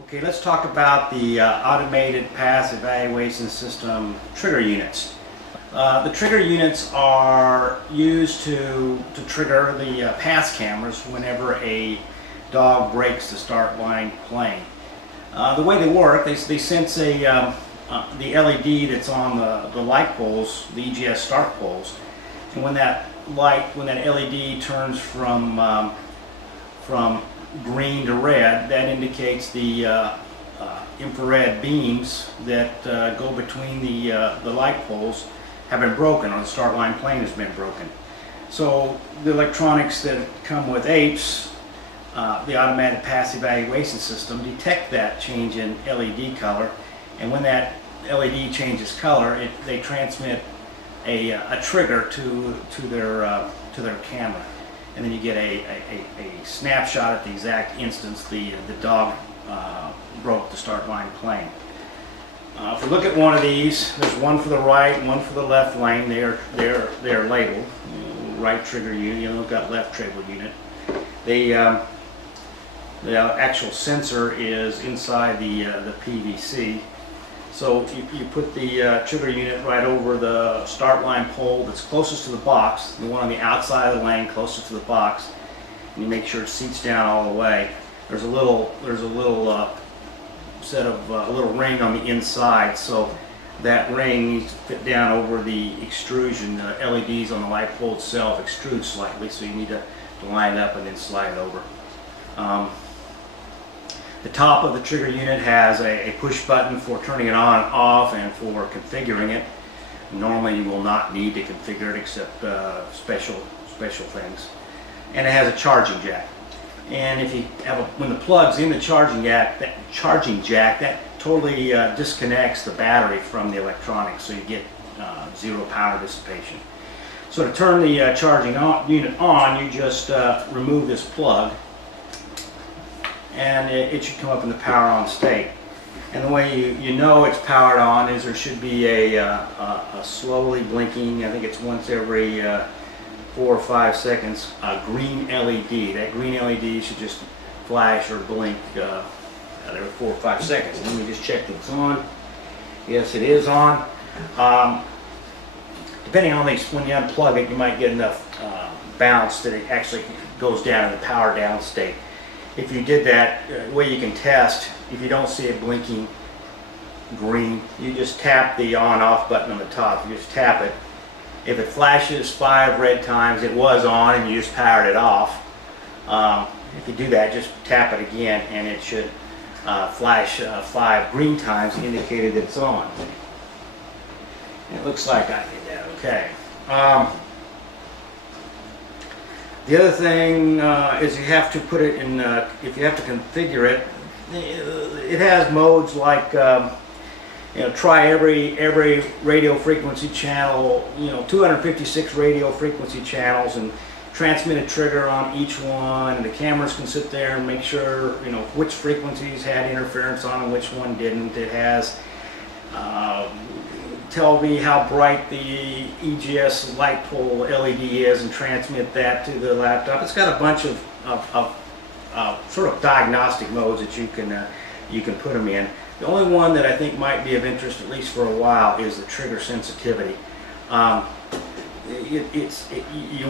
Okay, let's talk about the automated pass evaluation system trigger units. The trigger units are used to trigger the pass cameras whenever a dog breaks the start line plane. The way they work, they sense the LED that's on the light poles, the EGS start poles, and when that LED turns from green to red, that indicates the infrared beams that go between the light poles have been broken, or the start line plane has been broken. So the electronics that come with APES, the automatic pass evaluation system, detect that change in LED color, and when that LED changes color, they transmit a trigger to their camera, and then you get a snapshot at the exact instance the dog broke the start line plane. If we look at one of these, there's one for the right and one for the left lane. They're labeled. Right trigger unit, you've got left trigger unit. The actual sensor is inside the PVC. So you put the trigger unit right over the start line pole that's closest to the box, the one on the outside of the lane closest to the box, and you make sure it seats down all the way. There's a little ring on the inside, so that ring needs to fit down over the extrusion. The LEDs on the light pole itself extrude slightly, so you need to line it up and then slide it over. The top of the trigger unit has a push button for turning it on and off and for configuring it. Normally you will not need to configure it except special things. And it has a charging jack. And if you have when the plug's in the charging jack, that totally disconnects the battery from the electronics, so you get zero power dissipation. So to turn the charging unit on, you just remove this plug, and it should come up in the power on state. And the way you know it's powered on is there should be a slowly blinking, I think it's once every 4 or 5 seconds, a green LED. That green LED should just flash or blink every 4 or 5 seconds. And let me just check that it's on. Yes, it is on. Depending on these, when you unplug it, you might get enough bounce that it actually goes down in the power down state. If you did that, the way you can test, if you don't see it blinking green, you just tap the on-off button on the top. You just tap it. If it flashes 5 red times, it was on and you just powered it off. If you do that, just tap it again and it should flash 5 green times, indicating that it's on. And it looks like I did that okay. The other thing is you have to put it in, if you have to configure it, it has modes like try every radio frequency channel, 256 radio frequency channels, and transmit a trigger on each one, and the cameras can sit there and make sure which frequencies had interference on and which one didn't. It has tell me how bright the EGS light pole LED is and transmit that to the laptop. It's got a bunch of sort of diagnostic modes that you can put them in. The only one that I think might be of interest, at least for a while, is the trigger sensitivity. You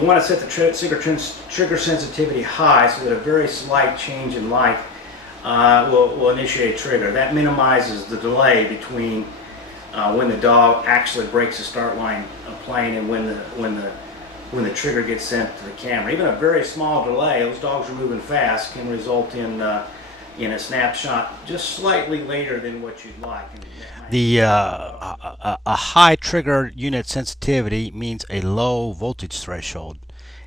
want to set the trigger sensitivity high so that a very slight change in light will initiate a trigger. That minimizes the delay between when the dog actually breaks the start line plane and when the trigger gets sent to the camera. Even a very small delay, those dogs are moving fast, can result in a snapshot just slightly later than what you'd like. A high trigger unit sensitivity means a low voltage threshold.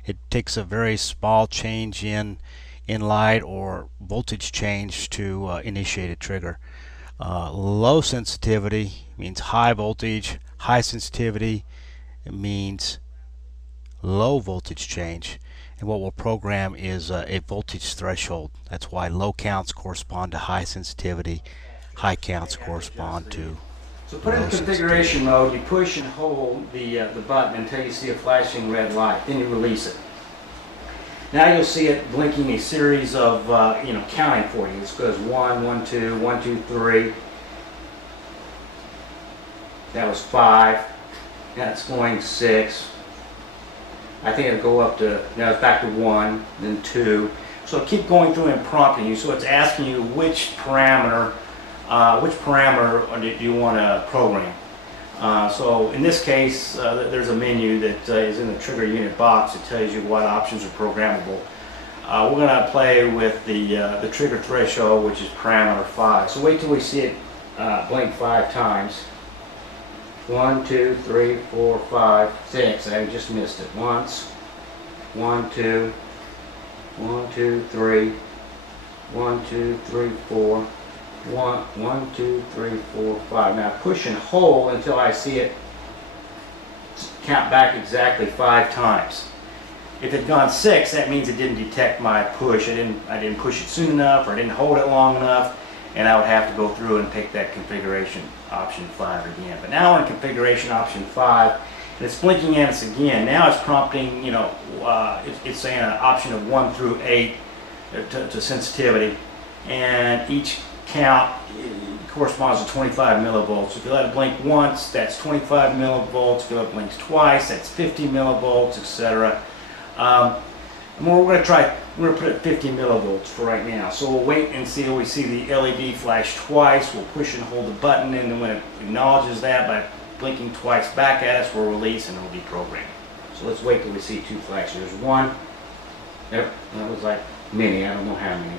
It takes a very small change in light or voltage change to initiate a trigger. Low sensitivity means high voltage. High sensitivity means low voltage change. And what we'll program is a voltage threshold. That's why low counts correspond to high sensitivity. High counts correspond to So put it in configuration mode. You push and hold the button until you see a flashing red light. Then you release it. Now you'll see it blinking a series of, counting for you. This goes 1, 1, 2, 1, 2, 3. That was 5. Now it's going 6. I think it'll go up to, now it's back to 1, then 2. So keep going through and prompting you. So it's asking you which parameter do you want to program. So in this case, there's a menu that is in the trigger unit box that tells you what options are programmable. We're going to play with the trigger threshold, which is parameter 5. So wait till we see it blink 5 times. 1, 2, 3, 4, 5, 6. I just missed it once. 1, 2, 1, 2, 3, 1, 2, 3, 4, 1, 2, 3, 4, 5. Now push and hold until I see it count back exactly 5 times. If it had gone 6, that means it didn't detect my push. I didn't push it soon enough, or I didn't hold it long enough, and I would have to go through and pick that configuration option 5 again. But now we're in configuration option 5, and it's blinking at us again. Now it's prompting, it's saying an option of 1 through 8 to sensitivity, and each count corresponds to 25 millivolts. If you let it blink once, that's 25 millivolts. If you let it blink twice, that's 50 millivolts, etc. We're going to put it at 50 millivolts for right now. So we'll wait and see till we see the LED flash twice. We'll push and hold the button, and then when it acknowledges that by blinking twice back at us, we'll release and it'll be programmed. So let's wait till we see 2 flashes. There's 1. Yep, that was like many. I don't know how many.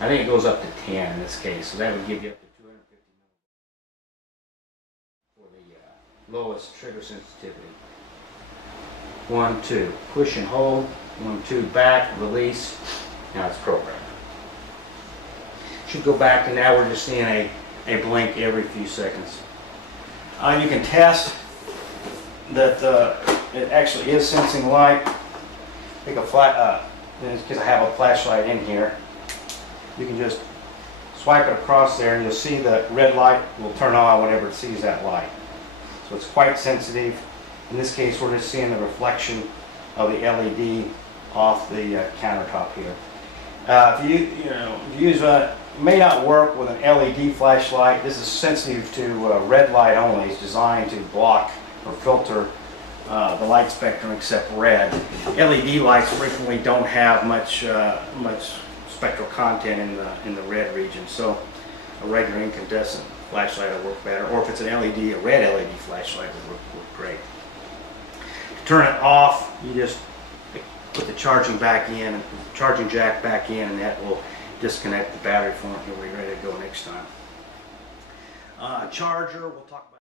I think it goes up to 10 in this case, so that would give you up to 250 millivolts for the lowest trigger sensitivity. 1, 2, push and hold. 1, 2, back, release. Now it's programmed. Should go back to now we're just seeing a blink every few seconds. You can test that it actually is sensing light. Pick a because I have a flashlight in here. You can just swipe it across there and you'll see the red light will turn on whenever it sees that light. So it's quite sensitive. In this case, we're just seeing the reflection of the LED off the countertop here. If you use it may not work with an LED flashlight. This is sensitive to red light only. It's designed to block or filter the light spectrum except red. LED lights frequently don't have much spectral content in the red region, so a regular incandescent flashlight will work better, or if it's an LED, a red LED flashlight would work great. To turn it off, you just put the charging jack back in, and that will disconnect the battery from it, and we'll be ready to go next time. Charger, we'll talk about